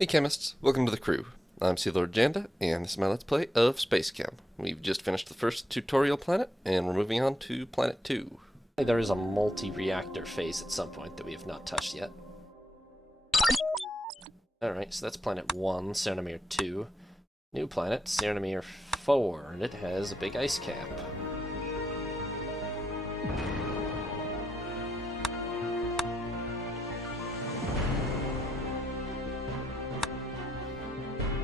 Hey chemists, welcome to the crew. I'm Sea Lord Janda, and this is my Let's Play of Spacechem. We've just finished the first tutorial planet, and we're moving on to Planet 2. There is a multi-reactor phase at some point that we have not touched yet. Alright, so that's Planet 1, Sernimir 2. New planet, Sernimir 4, and it has a big ice cap.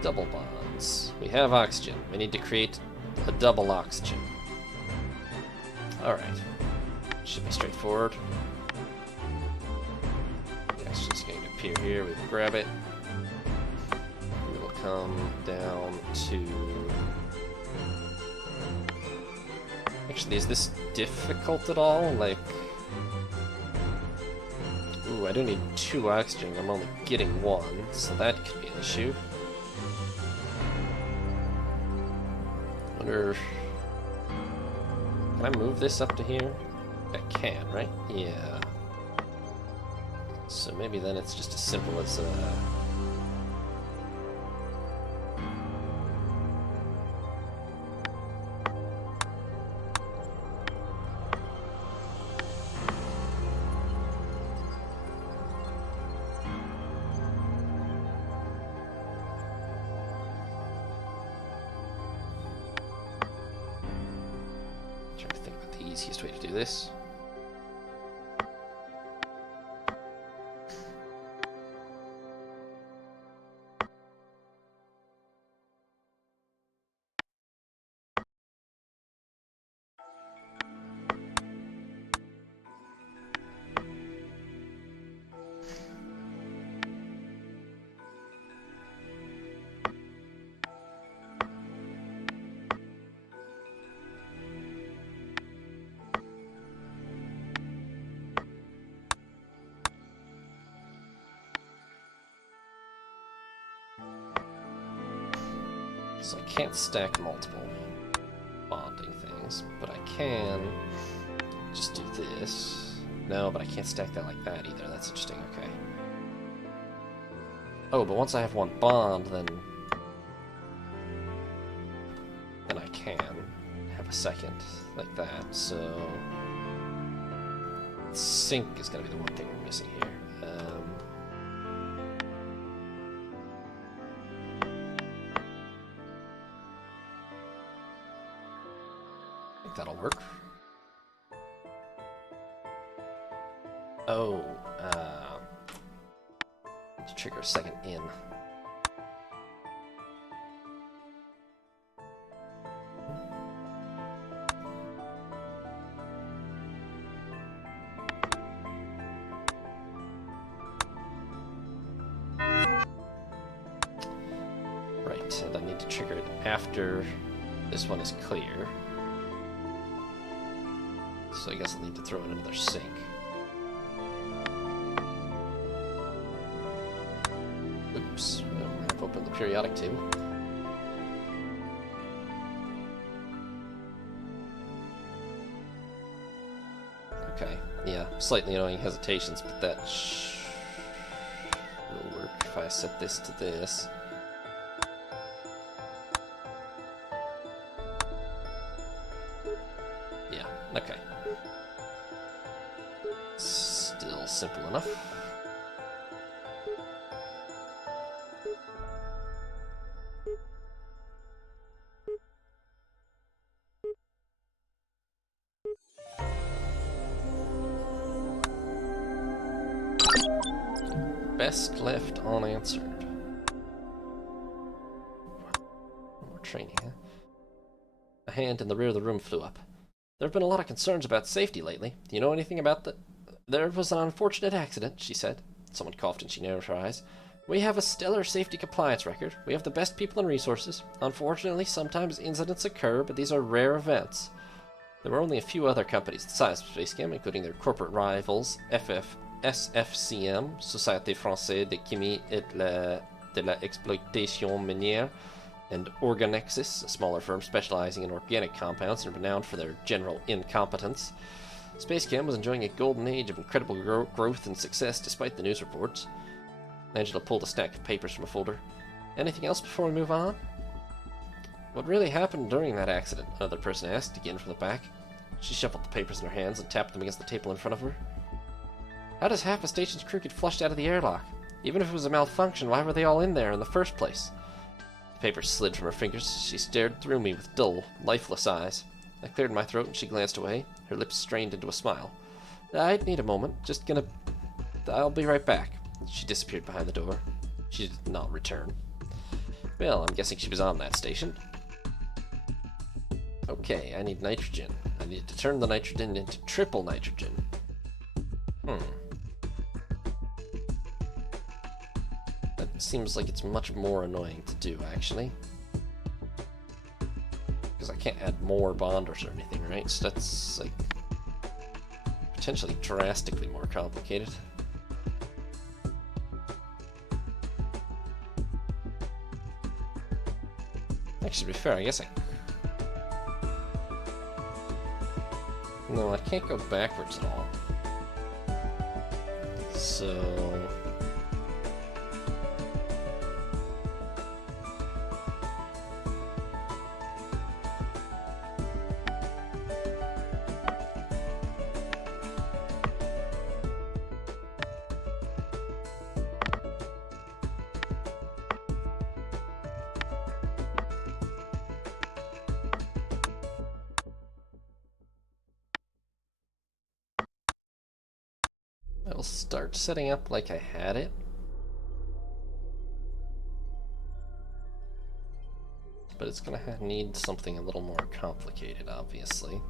Double bonds. We have oxygen. We need to create a double oxygen. Alright. Should be straightforward. The oxygen's going to appear here. We will grab it. We will come down to... Actually, is this difficult at all? Like... Ooh, I do need 2 oxygen. I'm only getting 1, so that could be an issue. Can I move this up to here? I can, right? Yeah. So maybe then it's just as simple as trying to think about the easiest way to do this. So I can't stack multiple bonding things, but I can just do this. No, but I can't stack that like that either. That's interesting, okay. Oh, but once I have 1 bond, then I can have a second like that, so... Sync is going to be the one thing we're missing here. That'll work. Oh, to trigger a second in. Right, and I need to trigger it after this one is clear. So I guess I'll need to throw in another sync. Oops, I've opened the periodic table. Okay, yeah, slightly annoying hesitations, but that will work if I set this to this. Yeah, okay. Still simple enough. Best left unanswered. More training, huh? A hand in the rear of the room flew up. There have been a lot of concerns about safety lately. Do you know anything about the... There was an unfortunate accident, she said. Someone coughed and she narrowed her eyes. We have a stellar safety compliance record. We have the best people and resources. Unfortunately, sometimes incidents occur, but these are rare events. There were only a few other companies the size of Spacechem, including their corporate rivals, SFCM, Société Française de Chimie et de l'Exploitation Minière, and Organexis, a smaller firm specializing in organic compounds and renowned for their general incompetence. Spacechem was enjoying a golden age of incredible growth and success despite the news reports. Angela pulled a stack of papers from a folder. Anything else before we move on? What really happened during that accident? Another person asked, again from the back. She shuffled the papers in her hands and tapped them against the table in front of her. How does half a station's crew get flushed out of the airlock? Even if it was a malfunction, why were they all in there in the first place? The papers slid from her fingers. She stared through me with dull, lifeless eyes. I cleared my throat and she glanced away, her lips strained into a smile. I'd need a moment. I'll be right back. She disappeared behind the door. She did not return. Well, I'm guessing she was on that station. Okay, I need nitrogen. I need to turn the nitrogen into triple nitrogen. That seems like it's much more annoying to do, actually. Because I can't add more bonders or anything, right? So that's, like, potentially drastically more complicated. Actually, to be fair, I guess No, I can't go backwards at all. So... I will start setting up like I had it. But it's gonna need something a little more complicated, obviously.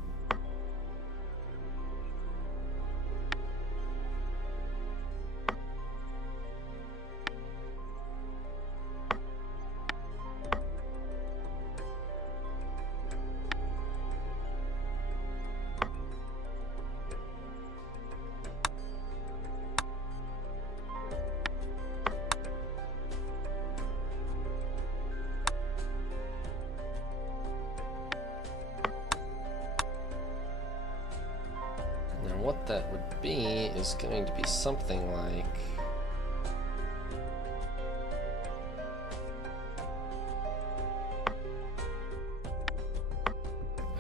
What that would be is going to be something like...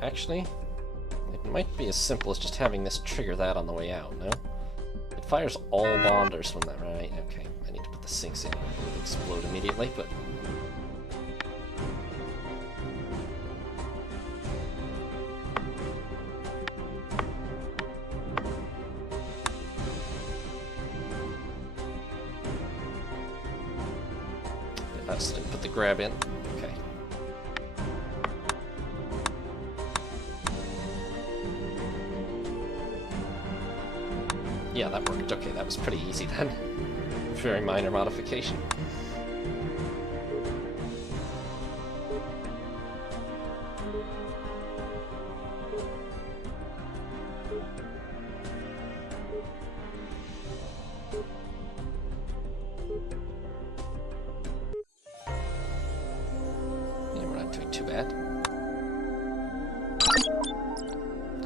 Actually, it might be as simple as just having this trigger that on the way out, no? It fires all bonders when that, right? Okay, I need to put the sinks in. It will explode immediately, but... Put the grab in. Okay. Yeah, that worked. Okay, that was pretty easy then. Very minor modification.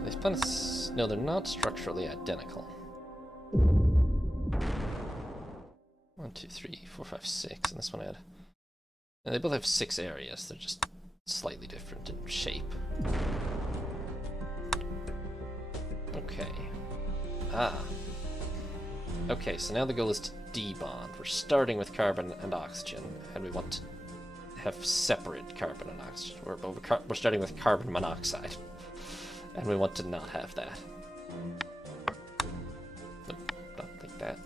These planets, no, they're not structurally identical. 1, 2, 3, 4, 5, 6, and this one had... And they both have 6 areas, they're just slightly different in shape. Okay. Okay, so now the goal is to debond. We're starting with carbon and oxygen, and we want to have separate carbon and oxygen. We're starting with carbon monoxide, and we want to not have that. Nope, don't think that.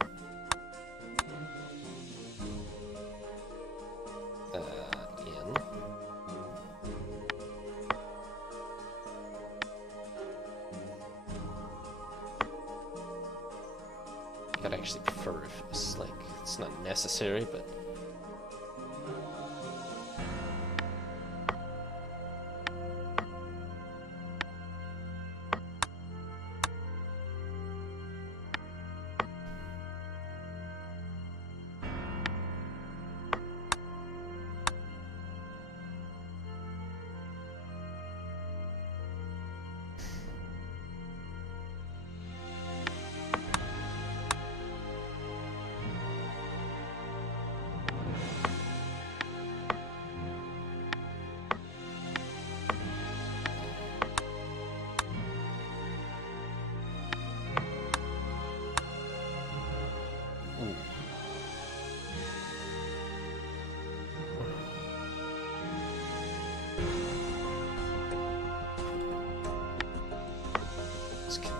In. I'd actually prefer if it was like, it's not necessary, but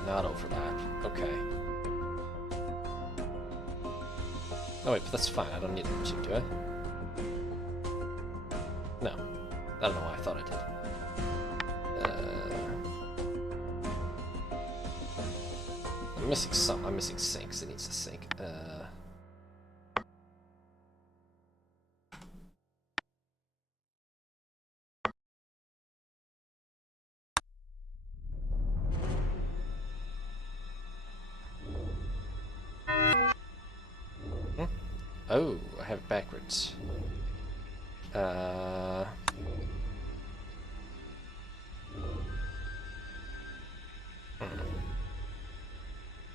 not overlap. Okay. Oh wait, but that's fine. I don't need them to, do I? No. I don't know why I thought I did. I'm missing some. I'm missing sinks. It needs to sync. Oh, I have it backwards. I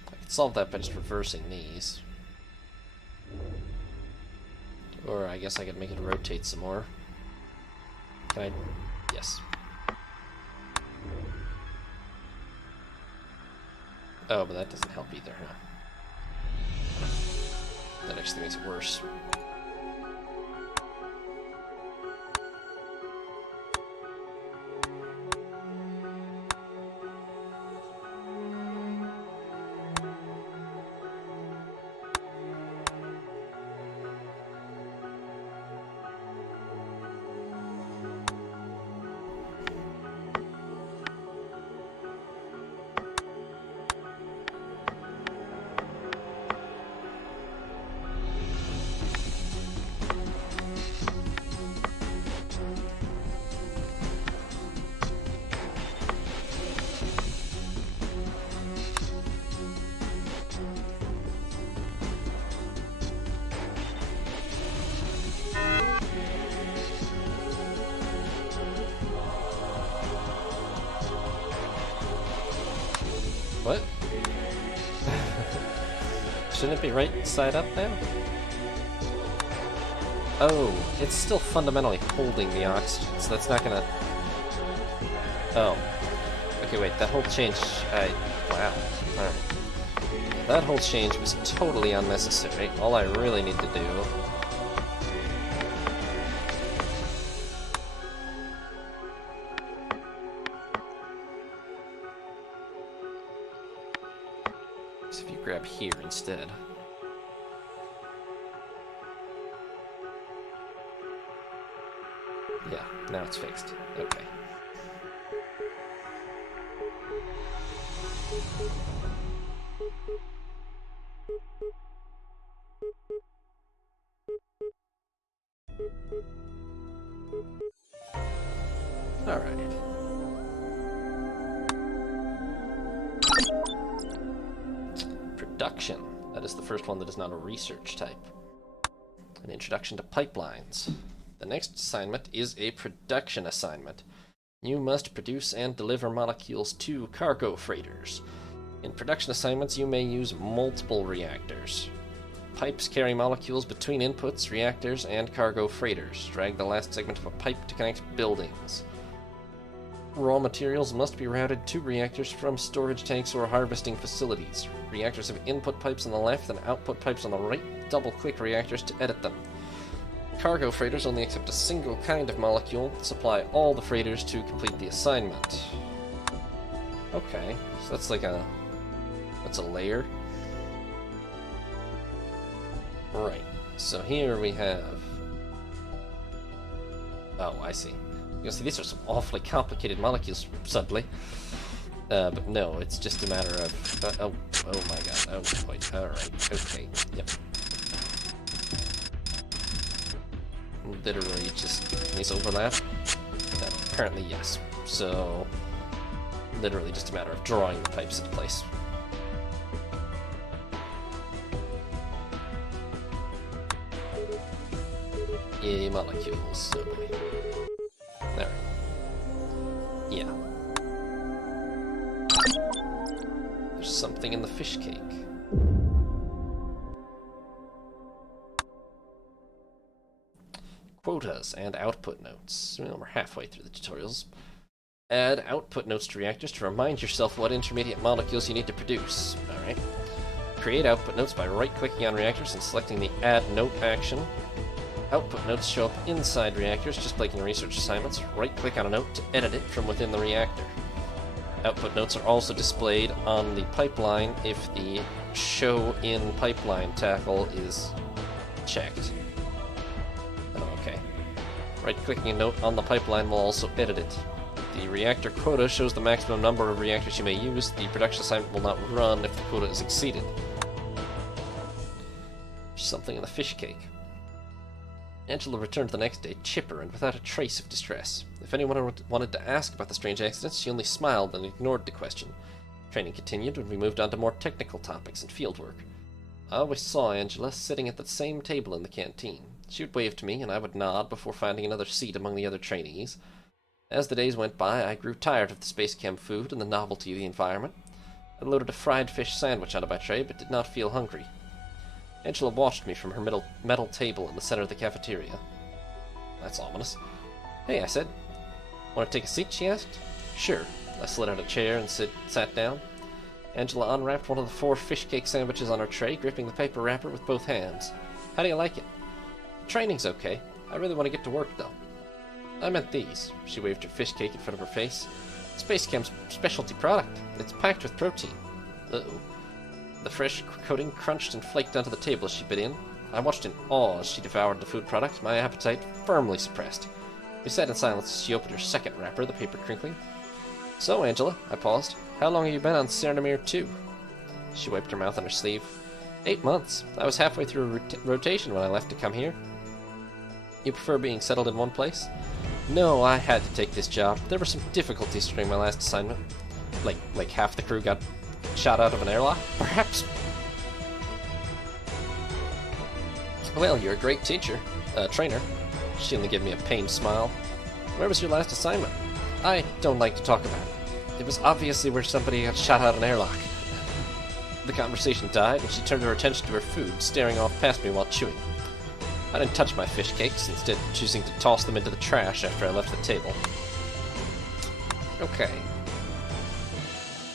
could solve that by just reversing these. Or I guess I could make it rotate some more. Can I? Yes. Oh, but that doesn't help either, huh? That actually makes it worse. What? Shouldn't it be right side up now? Oh, it's still fundamentally holding the oxygen, so that's not gonna... Oh. Okay, wait, that whole change... Wow. Alright. That whole change was totally unnecessary. All I really need to do... is if you grab here instead. Yeah, now it's fixed. Okay. All right. Production. That is the first one that is not a research type. An introduction to pipelines. The next assignment is a production assignment. You must produce and deliver molecules to cargo freighters. In production assignments, you may use multiple reactors. Pipes carry molecules between inputs, reactors, and cargo freighters. Drag the last segment of a pipe to connect buildings. Raw materials must be routed to reactors from storage tanks or harvesting facilities. Reactors have input pipes on the left and output pipes on the right. Double-click reactors to edit them. Cargo freighters only accept a single kind of molecule. Supply all the freighters to complete the assignment. Okay, so that's like a... that's a layer. Right, so here we have... oh, I see. You see, these are some awfully complicated molecules, suddenly. But no, it's just a matter of... oh my god, oh boy, alright, okay, yep. Literally just these overlap? Apparently yes. So literally just a matter of drawing the pipes into place. Yay, molecules. So there. Yeah. There's something in the fish cake. Quotas and output notes. Well, we're halfway through the tutorials. Add output notes to reactors to remind yourself what intermediate molecules you need to produce. Alright. Create output notes by right-clicking on reactors and selecting the Add Note action. Output notes show up inside reactors, just like in research assignments. Right-click on a note to edit it from within the reactor. Output notes are also displayed on the pipeline if the show in pipeline tackle is checked. Oh, okay. Right-clicking a note on the pipeline will also edit it. The reactor quota shows the maximum number of reactors you may use. The production assignment will not run if the quota is exceeded. Something in the fish cake. Angela returned the next day, chipper and without a trace of distress. If anyone wanted to ask about the strange accidents, she only smiled and ignored the question. Training continued when we moved on to more technical topics and fieldwork. I always saw Angela sitting at the same table in the canteen. She would wave to me, and I would nod before finding another seat among the other trainees. As the days went by, I grew tired of the Spacechem food and the novelty of the environment. I loaded a fried fish sandwich onto my tray, but did not feel hungry. Angela watched me from her metal table in the center of the cafeteria. That's ominous. Hey, I said. Want to take a seat, she asked. Sure. I slid out a chair and sat down. Angela unwrapped one of the 4 fish cake sandwiches on her tray, gripping the paper wrapper with both hands. How do you like it? Training's okay. I really want to get to work, though. I meant these. She waved her fish cake in front of her face. Spacechem's specialty product. It's packed with protein. Uh-oh. The fresh coating crunched and flaked onto the table as she bit in. I watched in awe as she devoured the food product, my appetite firmly suppressed. We sat in silence as she opened her second wrapper, the paper crinkling. So, Angela, I paused, how long have you been on Sernimir 2? She wiped her mouth on her sleeve. 8 months. I was halfway through a rotation when I left to come here. You prefer being settled in one place? No, I had to take this job. There were some difficulties during my last assignment. Like half the crew got shot out of an airlock, perhaps? Well, you're a great trainer. She only gave me a pained smile. Where was your last assignment? I don't like to talk about it. It was obviously where somebody got shot out of an airlock. The conversation died, and she turned her attention to her food, staring off past me while chewing. I didn't touch my fish cakes, instead choosing to toss them into the trash after I left the table. Okay.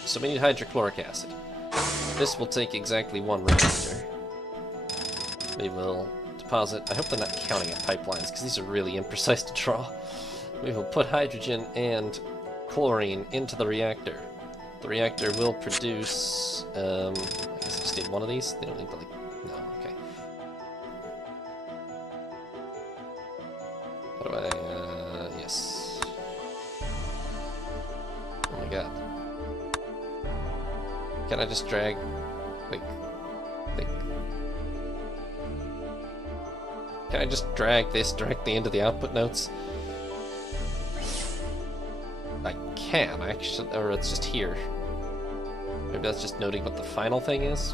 So we need hydrochloric acid. This will take exactly 1 reactor. We will deposit... I hope they're not counting at pipelines, because these are really imprecise to draw. We will put hydrogen and chlorine into the reactor. The reactor will produce... I guess I just need one of these? They don't need to, like... No, okay. How do I... yes. Oh my god. Can I just drag, like, can I just drag this directly into the output notes? I can, actually, or it's just here. Maybe that's just noting what the final thing is?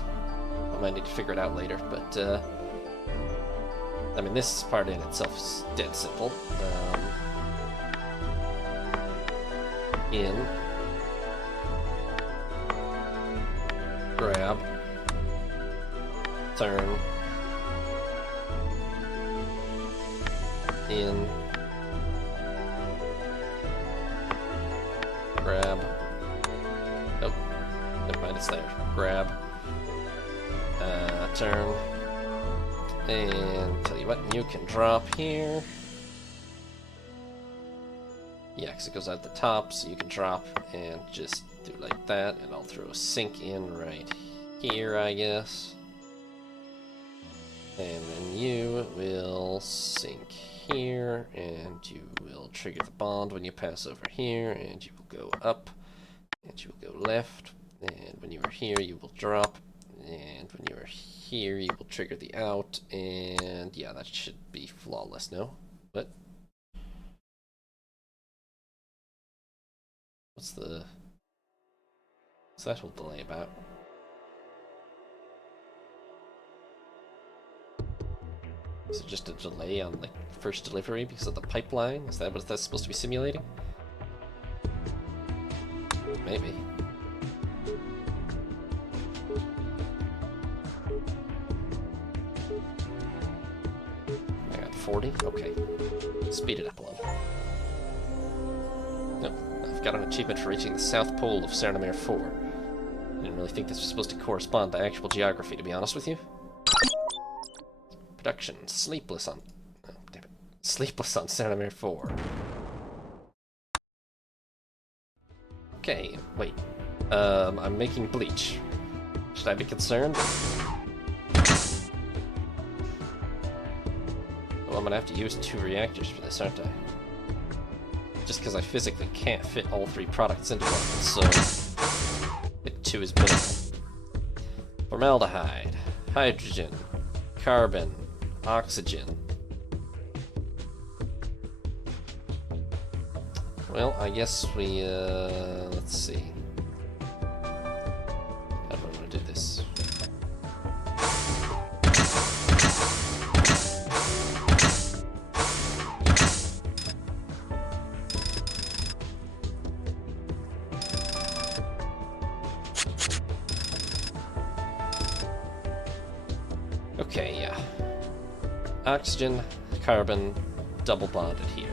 I might need to figure it out later, but, I mean, this part in itself is dead simple. In. Grab, turn, in, grab, oh, never mind, it's there, grab, turn, and tell you what, you can drop here, yeah, because it goes out the top, so you can drop and just do like that, and I'll throw a sink in right here, I guess. And then you will sink here, and you will trigger the bond when you pass over here, and you will go up, and you will go left, and when you are here, you will drop, and when you are here, you will trigger the out, and yeah, that should be flawless, no? What? What's that whole delay about? Is it just a delay on the first delivery because of the pipeline? Is that what that's supposed to be simulating? Maybe. I got 40? Okay. Speed it up a little. No, I've got an achievement for reaching the south pole of Sernimir 4. I didn't really think this was supposed to correspond to actual geography, to be honest with you. Production, Sleepless on... Oh, damn it. Sleepless on Sernimir 4. Okay, Wait. I'm making bleach. Should I be concerned? Well, I'm gonna have to use 2 reactors for this, aren't I? Just because I physically can't fit all 3 products into one, so... Bit 2 is minimal. Formaldehyde, hydrogen, carbon, oxygen. Well, I guess we, let's see. How do I want to do this? Okay, yeah. Oxygen, carbon, double bonded here.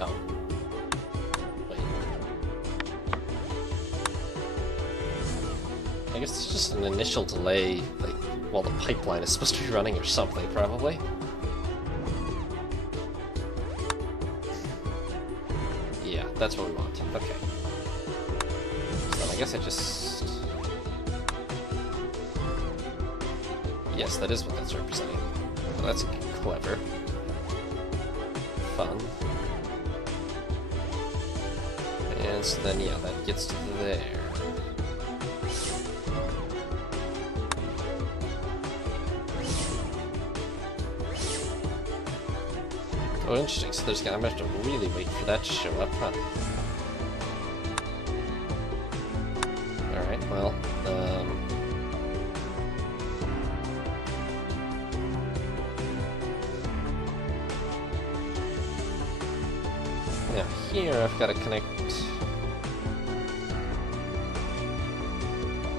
Oh. Wait. I guess it's just an initial delay, like, while the pipeline is supposed to be running or something, probably. Yeah, that's what we want. Okay. So I guess I just... Yes, that is what that's representing. Well, that's clever. Fun. And so then, yeah, that gets to there. Oh, interesting. So there's gonna have to really wait for that to show up, huh? Alright, well, yeah, here I've got to connect...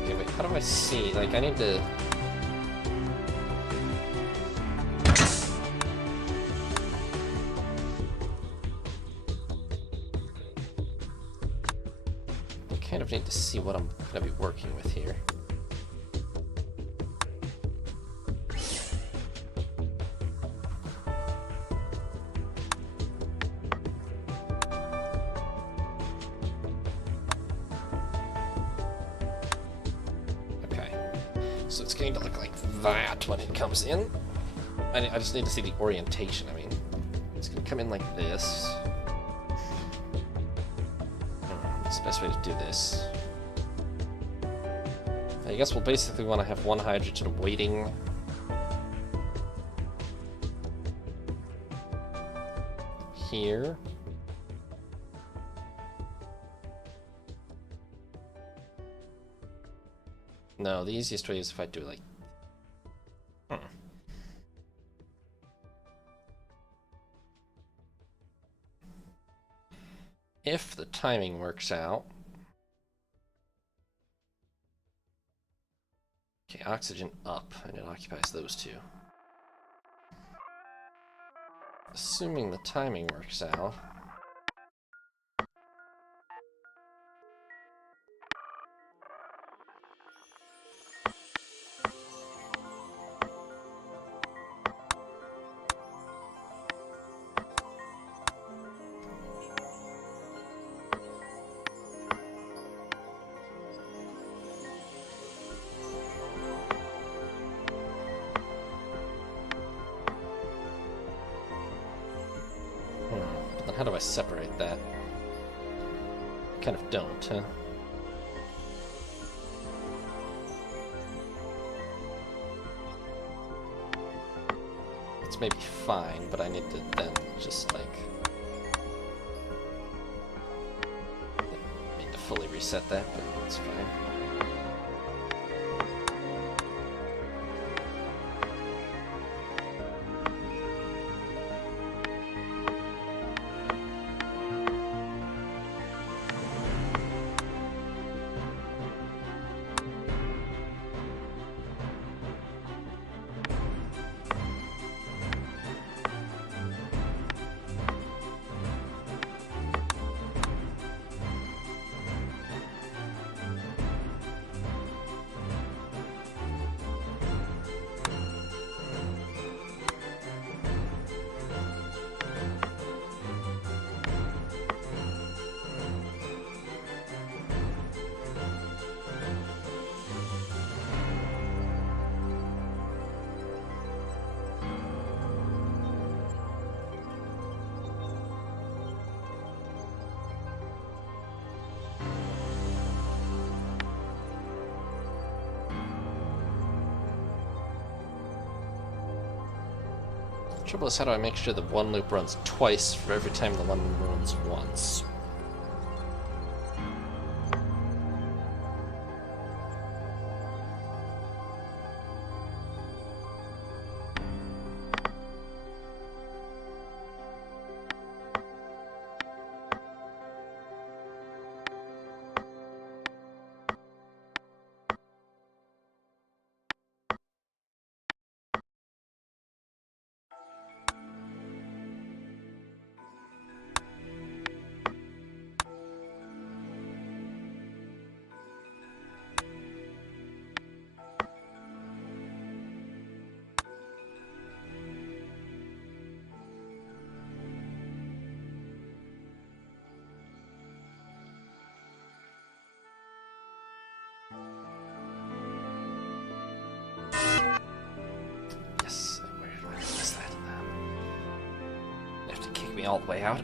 Okay, wait, how do I see? Like, I need to... I kind of need to see what I'm going to be working with here. Okay, so it's going to look like that when it comes in. I just need to see the orientation. I mean, it's going to come in like this. What's the best way to do this? I guess we'll basically want to have one hydrogen waiting. Here. No, the easiest way is if I do like... If the timing works out... Okay, oxygen up, and it occupies those two. Assuming the timing works out... But then how do I separate that? kind of don't, huh? It's maybe fine, but I need to then just, like... I need to fully reset that, but it's fine. Trouble is, how do I make sure that one loop runs twice for every time the one runs once? Yes, where did I miss that? You have to kick me all the way out.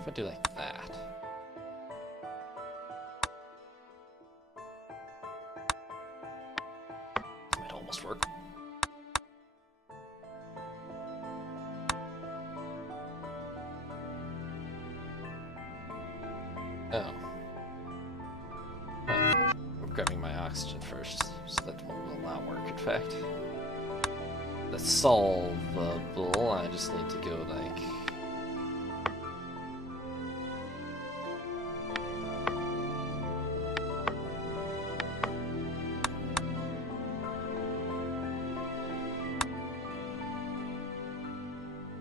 If I do like that. Might almost work. Oh. I'm grabbing my oxygen first, so that will not work, in fact. That's solvable, I just need to go, like...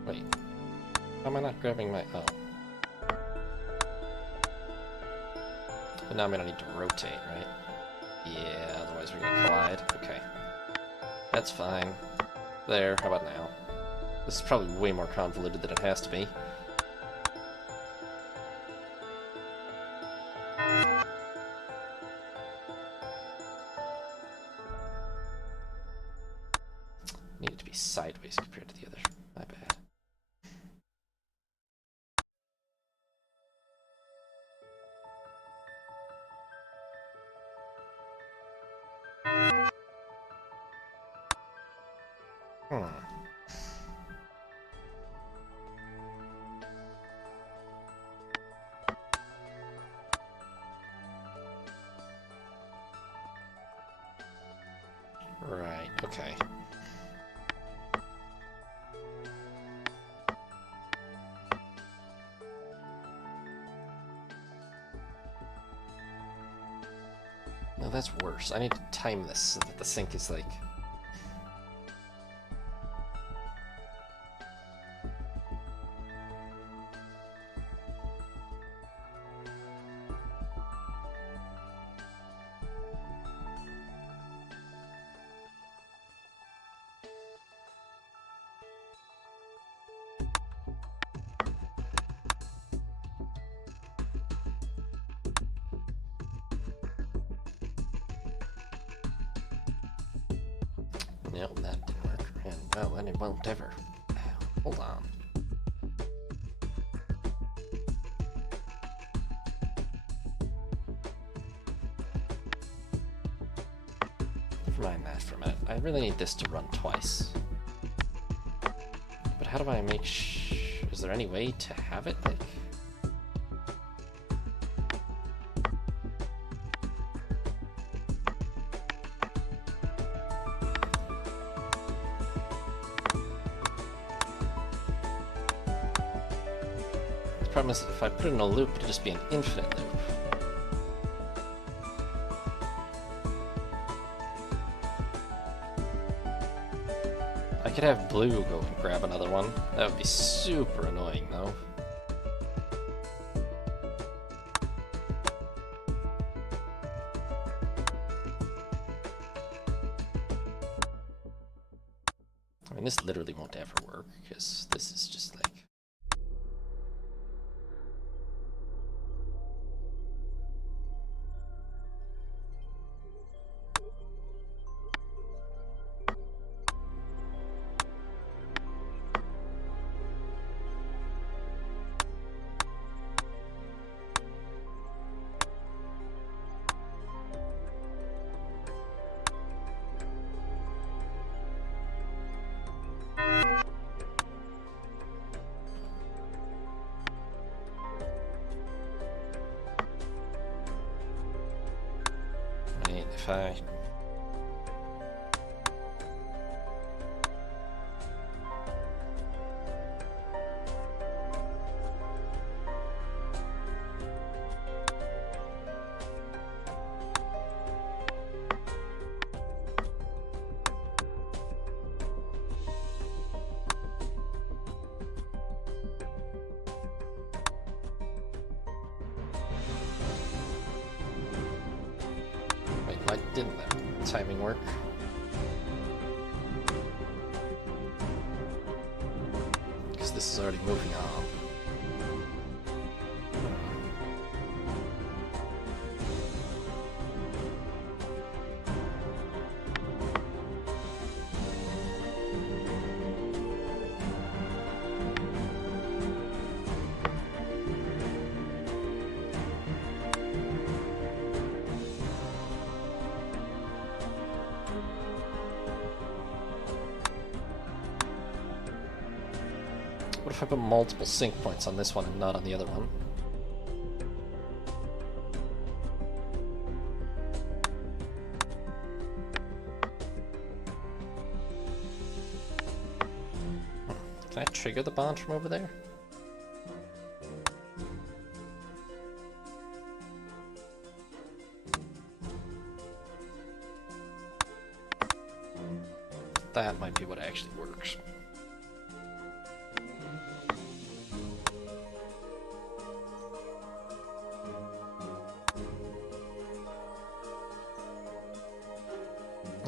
Wait. How am I not grabbing my... Oh. But now I'm gonna need to rotate, right? Yeah, otherwise we're gonna collide. Okay. That's fine. There, how about now? This is probably way more convoluted than it has to be. Need it to be sideways compared to the other. My bad. Right, okay. No, that's worse. I need to time this so that the sync is like... Yep, that didn't work. And, well, then it won't ever. Hold on. Never mind that for a minute. I really need this to run twice. But how do I make is there any way to have it, like... The problem is that if I put it in a loop, it'll just be an infinite loop. I could have Blue go and grab another one. That would be super annoying, though. I mean, this literally won't ever work, because this is just like... If I... Wait, why didn't that timing work? Because this is already moving on. What if I put multiple sync points on this one and not on the other one? Can I trigger the bond from over there? That might be what actually works.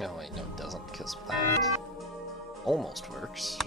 Oh wait, no it doesn't, because that almost works.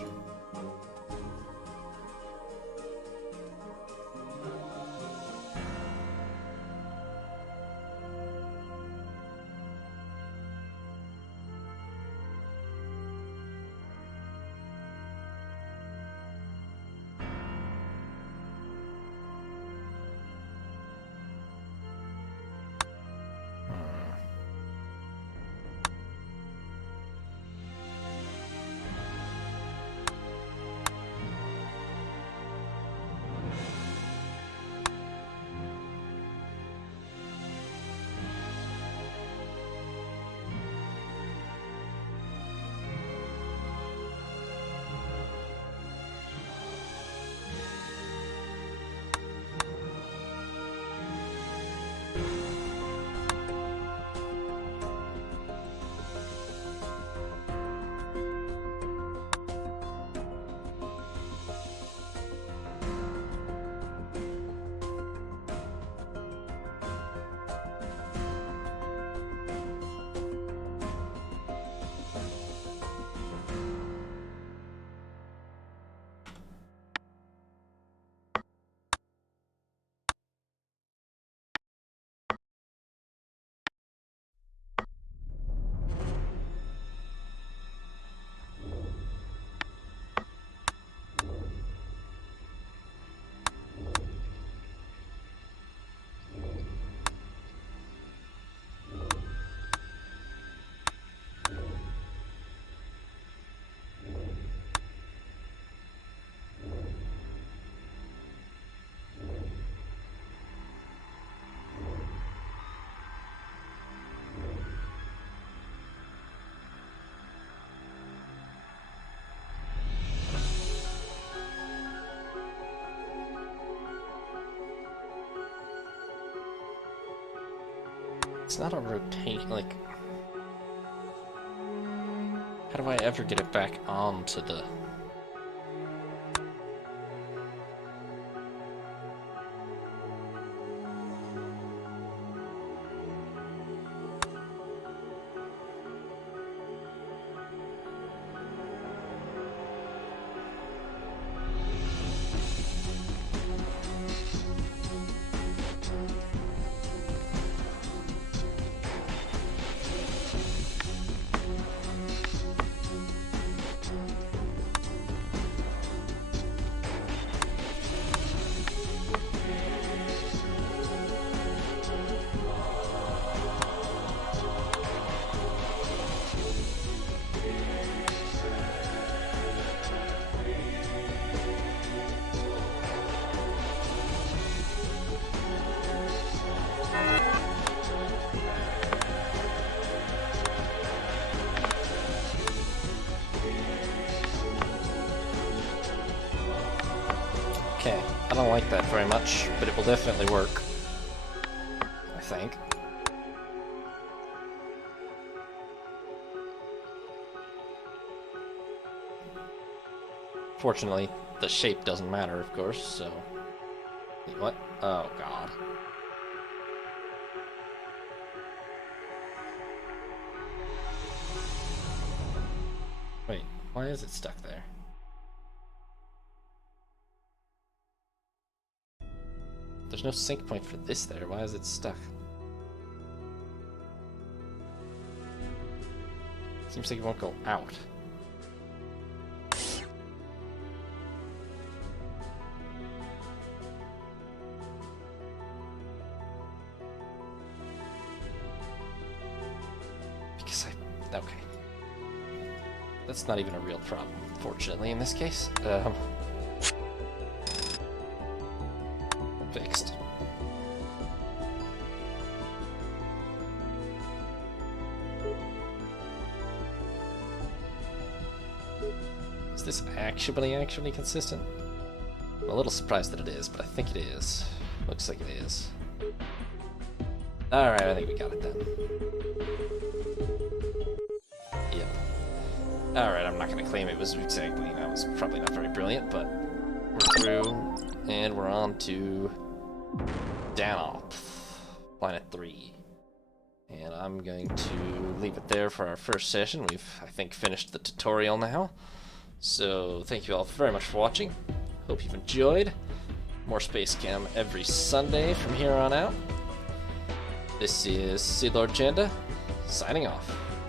It's not a rotate, like... How do I ever get it back onto the... Okay, I don't like that very much, but it will definitely work. I think. Fortunately, the shape doesn't matter, of course, so... Wait, what? Oh, God. Wait, why is it stuck there? There's no sync point for this there. Why is it stuck? Seems like it won't go out. Because okay. That's not even a real problem, fortunately, in this case. Fixed. Is this actually consistent? I'm a little surprised that it is, but I think it is. Looks like it is. Alright, I think we got it then. Yep. Alright, I'm not gonna claim it was exactly, that was probably not very brilliant, but we're through, and we're on to Danop, Planet 3. And I'm going to leave it there for our first session. We've, I think, finished the tutorial now. So, thank you all very much for watching. Hope you've enjoyed. More Spacechem every Sunday from here on out. This is Sea Lord Janda, signing off.